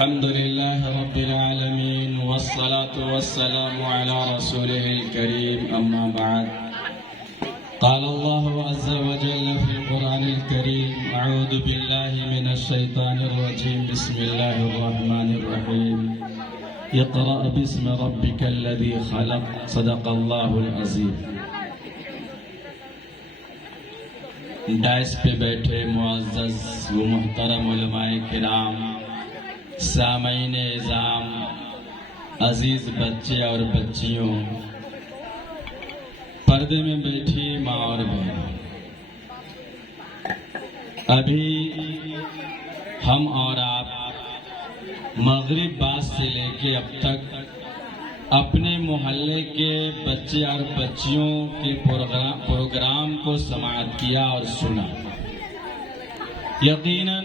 الحمد لله رب العالمين والصلاة والسلام على رسوله الكريم أما بعد قال الله عز وجل في القرآن الكريم أعوذ بالله من الشيطان الرجيم بسم الله الرحمن الرحيم اقرأ باسم ربك الذي خلق صدق الله العظيم. ڈائس پہ بیٹھے معزز و محترم علماء کرام، سامعین اعظام، عزیز بچے اور بچیوں، پردے میں بیٹھی ماں اور بہنوں، ابھی ہم اور آپ مغرب بعد سے لے کے اب تک اپنے محلے کے بچے اور بچیوں کے پروگرام کو سماعت کیا اور سنا. یقیناً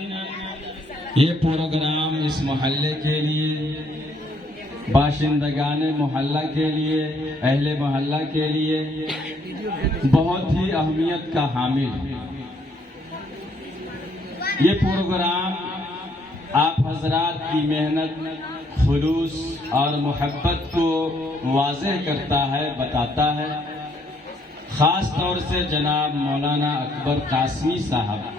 یہ پروگرام اس محلے کے لیے، باشندگان محلہ کے لیے، اہل محلہ کے لیے بہت ہی اہمیت کا حامل ہے. یہ پروگرام آپ حضرات کی محنت، خلوص اور محبت کو واضح کرتا ہے، بتاتا ہے. خاص طور سے جناب مولانا اکبر قاسمی صاحب،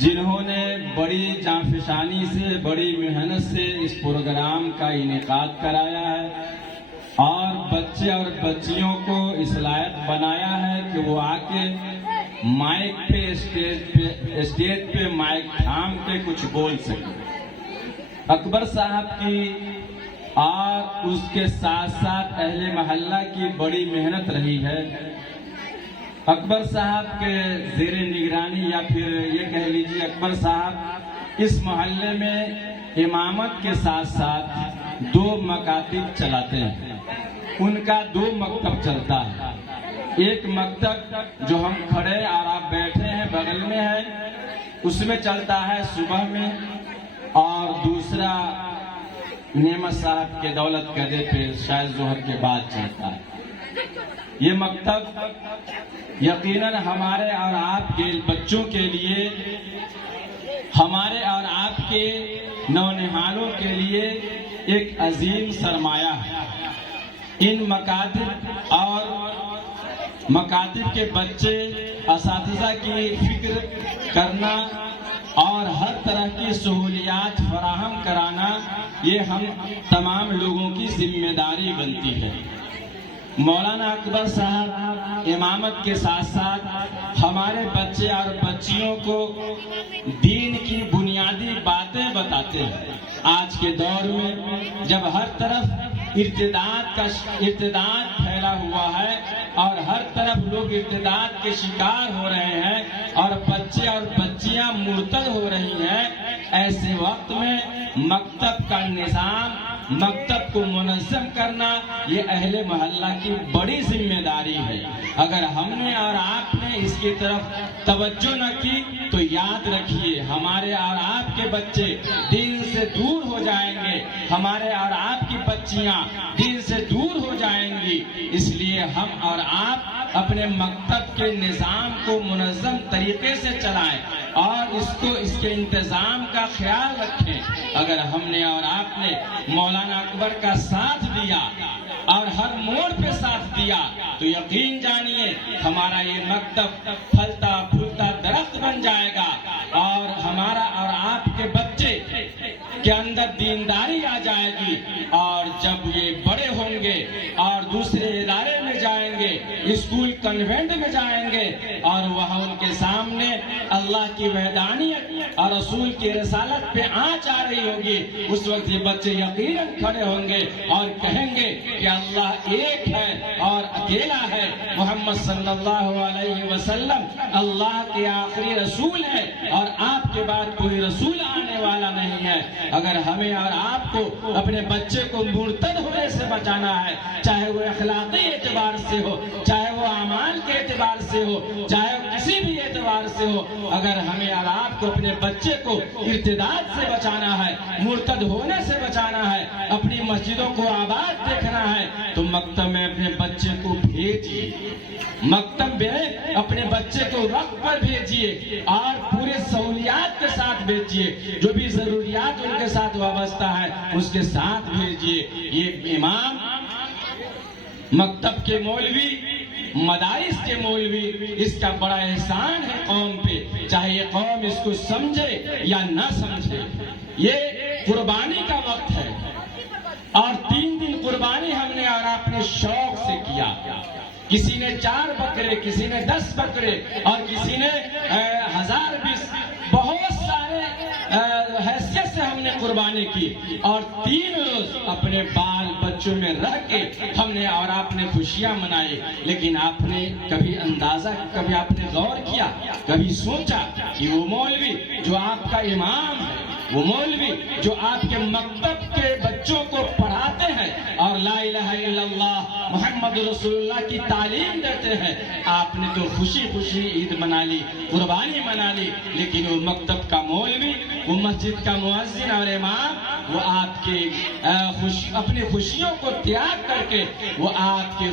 جنہوں نے بڑی جانفشانی سے، بڑی محنت سے اس پروگرام کا انعقاد کرایا ہے اور بچے اور بچیوں کو اس لائق بنایا ہے کہ وہ آ کے مائک پہ اسٹیج پہ مائک تھام کے کچھ بول سکے. اکبر صاحب کی اور اس کے ساتھ ساتھ اہل محلہ کی بڑی محنت رہی ہے. اکبر صاحب کے زیر نگرانی، یا پھر یہ کہہ لیجیے اکبر صاحب اس محلے میں امامت کے ساتھ ساتھ 2 مکاتب چلاتے ہیں. ان کا 2 مکتب چلتا ہے. ایک مکتب جو ہم کھڑے اور آپ بیٹھے ہیں بغل میں ہے، اس میں چلتا ہے صبح میں، اور دوسرا نعمت صاحب کے دولت قدے پہ شاید ظہر کے بعد چلتا ہے. یہ مکتب یقیناً ہمارے اور آپ کے بچوں کے لیے، ہمارے اور آپ کے نونہالوں کے لیے ایک عظیم سرمایہ ہے. ان مکاتب اور مکاتب کے بچے، اساتذہ کی فکر کرنا اور ہر طرح کی سہولیات فراہم کرانا، یہ ہم تمام لوگوں کی ذمہ داری بنتی ہے. مولانا اکبر صاحب امامت کے ساتھ ساتھ ہمارے بچے اور بچیوں کو دین کی بنیادی باتیں بتاتے ہیں. آج کے دور میں جب ہر طرف ارتداد پھیلا ہوا ہے اور ہر طرف لوگ ارتداد کے شکار ہو رہے ہیں اور بچے اور بچیاں مرتد ہو رہی ہیں، ایسے وقت میں مکتب کا نظام، مکتب کو منظم کرنا یہ اہل محلہ کی بڑی ذمہ داری ہے. اگر ہم نے اور آپ نے اس کی طرف توجہ نہ کی تو یاد رکھیے ہمارے اور آپ کے بچے دین سے دور ہو جائیں گے، ہمارے اور آپ کی بچیاں دین سے دور ہو جائیں گی. اس لیے ہم اور آپ اپنے مکتب کے نظام کو منظم طریقے سے چلائیں اور اس کے انتظام کا خیال رکھیں. اگر ہم نے اور آپ نے مولانا اکبر کا ساتھ دیا اور ہر موڑ پہ ساتھ دیا تو یقین جانیے ہمارا یہ مکتب پھلتا پھولتا درخت بن جائے گا اور ہمارا اور آپ کے بچے کے اندر دینداری آ جائے گی. اور جب یہ بڑے ہوں گے اور دوسرے ادارے میں جائیں گے، اسکول کنوینٹ میں جائیں گے اور وہاں ان کے سامنے اللہ کی وحدانیت اور رسول کی رسالت پہ آنچ آ رہی ہوگی، اس وقت یہ بچے یقیناً کھڑے ہوں گے اور کہیں گے کہ اللہ ایک ہے اور اکیلا ہے. محمد صلی اللہ علیہ وسلم اللہ کے آخری رسول ہے اور آپ کے بعد کوئی رسول آنے والا نہیں ہے. اگر ہمیں اور آپ کو اپنے بچے کو مرتد ہونے سے بچانا ہے، چاہے وہ اخلاقی اعتبار سے ہو، چاہے وہ وہ اعمال کے اعتبار سے ہو، چاہے وہ کسی بھی اعتبار سے ہو، اگر ہمیں اور آپ کو اپنے بچے کو ارتداد سے بچانا ہے، مرتد ہونے سے بچانا ہے، اپنی مسجدوں کو آباد دیکھنا ہے، تو مکتب میں اپنے بچے کو بھیجیے، مکتب میں اپنے بچے کو وقت پر بھیجیے اور پورے سہولیات کے ساتھ بھیجیے، جو بھی ضروریات ان کے ساتھ وابستہ ہے اس کے ساتھ بھیجیے۔ یہ امام، مکتب کے مولوی، مدارس کے مولوی، اس کا بڑا احسان ہے قوم پہ، چاہے یہ قوم اس کو سمجھے یا نہ سمجھے۔ یہ قربانی کا وقت ہے اور 3 دن قربانی ہم نے اور آپ نے شوق سے کیا۔ کسی نے 4 بکرے، کسی نے 10 بکرے اور کسی نے 1020، بہت سارے حیثیت سے ہم نے قربانی کی، اور 3 روز اپنے بال بچوں میں رہ کے ہم نے اور آپ نے خوشیاں منائی۔ لیکن آپ نے کبھی اندازہ، کبھی آپ نے غور کیا، کبھی سوچا کہ وہ مولوی جو آپ کا امام ہے، وہ مولوی جو آپ کے مکتب کے بچوں کو پڑھاتے ہیں اور لا الہ الا اللہ محمد رسول اللہ کی تعلیم دیتے ہیں، آپ نے تو خوشی خوشی عید منا لی، قربانی منا لی، لیکن وہ مکتب کا مولوی، وہ مسجد کا مؤذن اور امام، وہ آپ کے اپنی خوشیوں کو تیاگ کر کے وہ آپ کے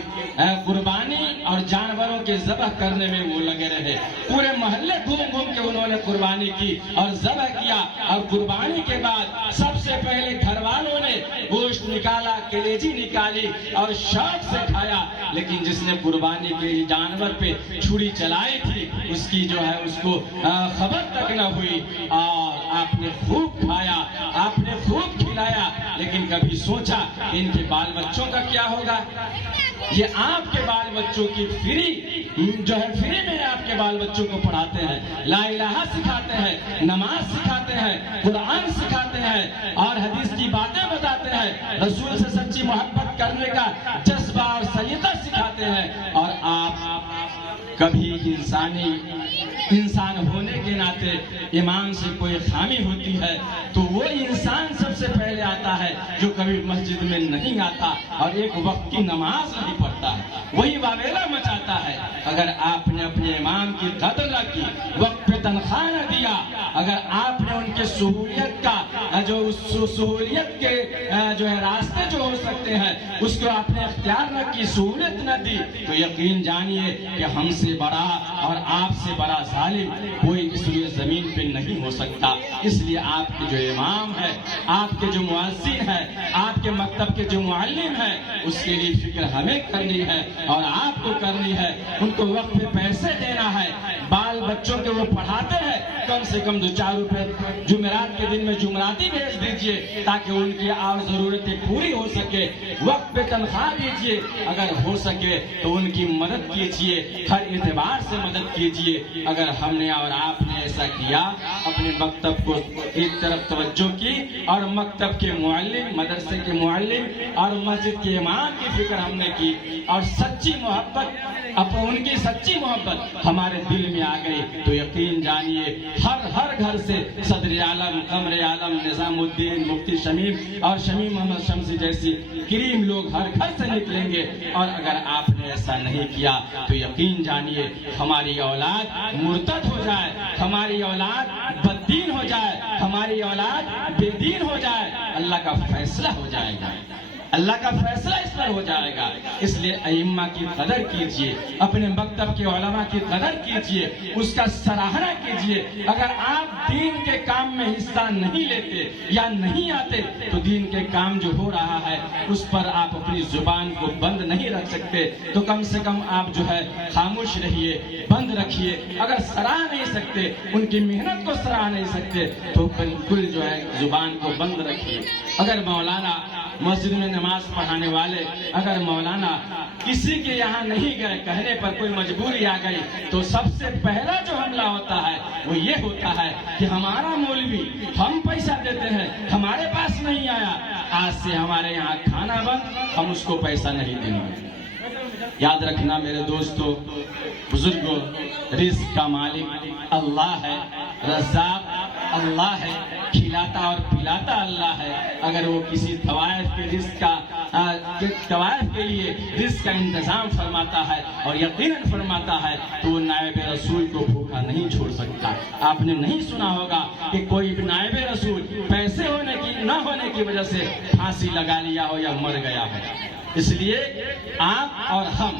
قربانی اور جانوروں کے ذبح کرنے میں وہ لگے رہے۔ پورے محلے گھوم گھوم کے انہوں نے قربانی کی اور ذبح کیا، اور قربانی کے بعد سب سے پہلے گھر والوں نے گوشت نکالا، کلیجی نکالی اور شوق سے کھایا، لیکن جس نے قربانی کے جانور پہ چھری چلائی تھی اس کی جو ہے اس کو خبر تک نہ ہوئی، اور آپ نے خوب کھایا، آپ نے خوب کھلایا، لیکن کبھی سوچا ان کے بال بچوں کا کیا ہوگا؟ یہ آپ کے بال بچوں کی فری جو ہے، فری میں آپ کے بال بچوں کو پڑھاتے ہیں، لا الہ سکھاتے ہیں، نماز سکھاتے ہیں، قرآن سکھاتے ہیں اور حدیث کی باتیں بتاتے ہیں، رسول سے سچی محبت کرنے کا جذبہ اور سلیقہ سکھاتے ہیں، اور آپ کبھی انسان ہونے کے ناطے امام سے کوئی خامی ہوتی ہے تو وہ انسان سب سے پہلے آتا ہے جو کبھی مسجد میں نہیں آتا اور ایک وقت کی نماز نہیں پڑھتا ہے، وہی واویلا مچاتا ہے۔ اگر آپ نے اپنے امام کی قدر نہ کی، وقت پہ تنخواہ نہ دیا، اگر آپ نے ان کے سہولیت کا جو سہولیت کے جو ہے راستے جو ہو سکتے ہیں اس کو آپ نے اختیار نہ کی، سہولت نہ دی، تو یقین جانیے کہ ہم سے بڑا اور آپ سے بڑا ظالم کوئی اس لیے زمین پہ نہیں ہو سکتا۔ اس لیے آپ کے جو امام ہے، آپ کے جو مؤذن ہے، آپ کے مکتب کے جو معلم ہے، اس کے لیے فکر ہمیں کرنی ہے اور آپ کو کرنی ہے۔ ان کو وقت پہ پیسے دینا ہے، بال بچوں کے وہ پڑھاتے ہیں، کم سے کم 2-4 روپے جمعرات کے دن میں جمعراتی بھیج دیجئے تاکہ ان کی اور ضرورتیں پوری ہو سکے، وقت پہ تنخواہ دیجئے، اگر ہو سکے تو ان کی مدد کیجئے، ہر اعتبار سے مدد کیجئے۔ اگر ہم نے اور آپ نے ایسا کیا، اپنے مکتب کو ایک طرف توجہ کی اور مکتب کے معلم، مدرسے کے معلم اور مسجد کے امام کی فکر ہم نے کی، اور سچی محبت، ان کی سچی محبت ہمارے دل میں آ گئی، تو یقین جانیے ہر گھر سے صدر عالم، قمر عالم، نظام الدین، مفتی شمیم اور شمیم محمد شمسی جیسی کریم لوگ ہر گھر سے نکلیں گے۔ اور اگر آپ نے ایسا نہیں کیا تو یقین جانیے ہماری اولاد مرتد ہو جائے، ہماری اولاد بددین ہو جائے، ہماری اولاد بے دین ہو جائے، اللہ کا فیصلہ ہو جائے گا، اللہ کا فیصلہ اس پر ہو جائے گا۔ اس لیے ائمہ کی قدر کیجئے، اپنے مکتب کے علماء کی قدر کیجئے، اس کا سراہنا کیجئے۔ اگر آپ دین کے کام میں حصہ نہیں لیتے یا نہیں آتے تو دین کے کام جو ہو رہا ہے اس پر آپ اپنی زبان کو بند نہیں رکھ سکتے، تو کم سے کم آپ جو ہے خاموش رہیے، بند رکھیے۔ اگر سراہ نہیں سکتے، ان کی محنت کو سراہ نہیں سکتے تو بالکل جو ہے زبان کو بند رکھیے۔ اگر مولانا مسجد میں نماز پڑھانے والے اگر مولانا کسی کے یہاں نہیں گئے، کہنے پر کوئی مجبوری آ گئی، تو سب سے پہلا جو حملہ ہوتا ہے وہ یہ ہوتا ہے کہ ہمارا مولوی، ہم پیسہ دیتے ہیں، ہمارے پاس نہیں آیا، آج سے ہمارے یہاں کھانا بند، ہم اس کو پیسہ نہیں دیں گے۔ یاد رکھنا میرے دوستو، بزرگوں، رزق کا مالک اللہ ہے، رزاق اللہ ہے، کھلاتا اور پلاتا اللہ ہے۔ اگر وہ کسی طوائف کے رزق کا طوائف کے لیے رزق کا انتظام فرماتا ہے اور یقیناً فرماتا ہے تو وہ نائب رسول کو بھوکا نہیں چھوڑ سکتا۔ آپ نے نہیں سنا ہوگا کہ کوئی بھی نائب رسول پیسے نہ ہونے کی وجہ سے پھانسی لگا لیا ہو یا مر گیا ہو۔ اس لیے آپ اور ہم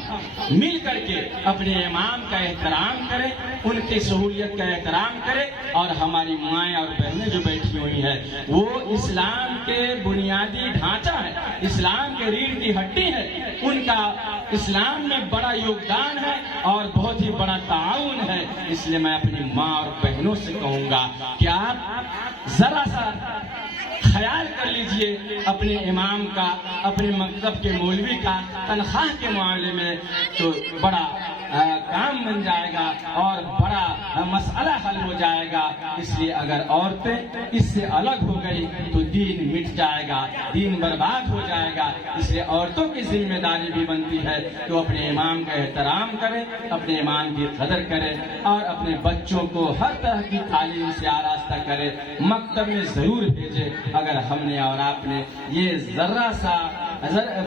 مل کر کے اپنے امام کا احترام کریں، ان کی سہولیت کا احترام کریں، اور ہماری مائیں اور بہنیں جو بیٹھی ہوئی ہیں وہ اسلام کے بنیادی ڈھانچہ ہے، اسلام کے ریڑھ کی ہڈی ہے، ان کا اسلام میں بڑا یوگدان ہے اور بہت ہی بڑا تعاون ہے۔ اس لیے میں اپنی ماں اور بہنوں سے کہوں گا کہ آپ ذرا سا خیال کر لیجئے اپنے امام کا، اپنے مکتب کے مولوی کا تنخواہ کے معاملے میں، تو بڑا کام بن جائے گا اور بڑا مسئلہ حل ہو جائے گا۔ اس لیے اگر عورتیں اس سے الگ ہو گئی تو دین مٹ جائے گا، دین برباد ہو جائے گا۔ اس لیے عورتوں کی ذمہ داری بھی بنتی ہے کہ وہ اپنے امام کا احترام کریں، اپنے امام کی قدر کریں اور اپنے بچوں کو ہر طرح کی تعلیم سے آراستہ کریں، مکتب میں ضرور بھیجیں۔ اگر ہم نے اور آپ نے یہ ذرا سا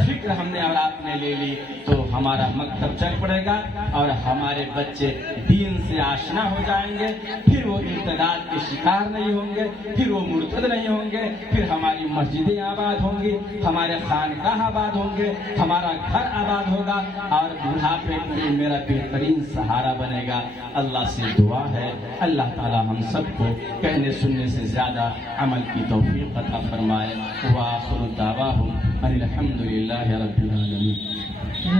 فکر ہم نے اور آپ نے لے لی تو ہمارا مکتب چل پڑے گا اور ہمارے بچے دین سے آشنا ہو جائیں گے، پھر وہ ارتداد کے شکار نہیں ہوں گے، پھر وہ مرتد نہیں ہوں گے، پھر ہماری مسجدیں آباد ہوں گی، ہمارے خانقاہ آباد ہوں گے، ہمارا گھر آباد ہوگا اور بڑھاپے میں میرا بہترین سہارا بنے گا۔ اللہ سے دعا ہے اللہ تعالی ہم سب کو کہنے سننے سے زیادہ عمل کی توفیق عطا فرمائے۔ وآخر دعواہم ان الحمد للہ رب العالمین۔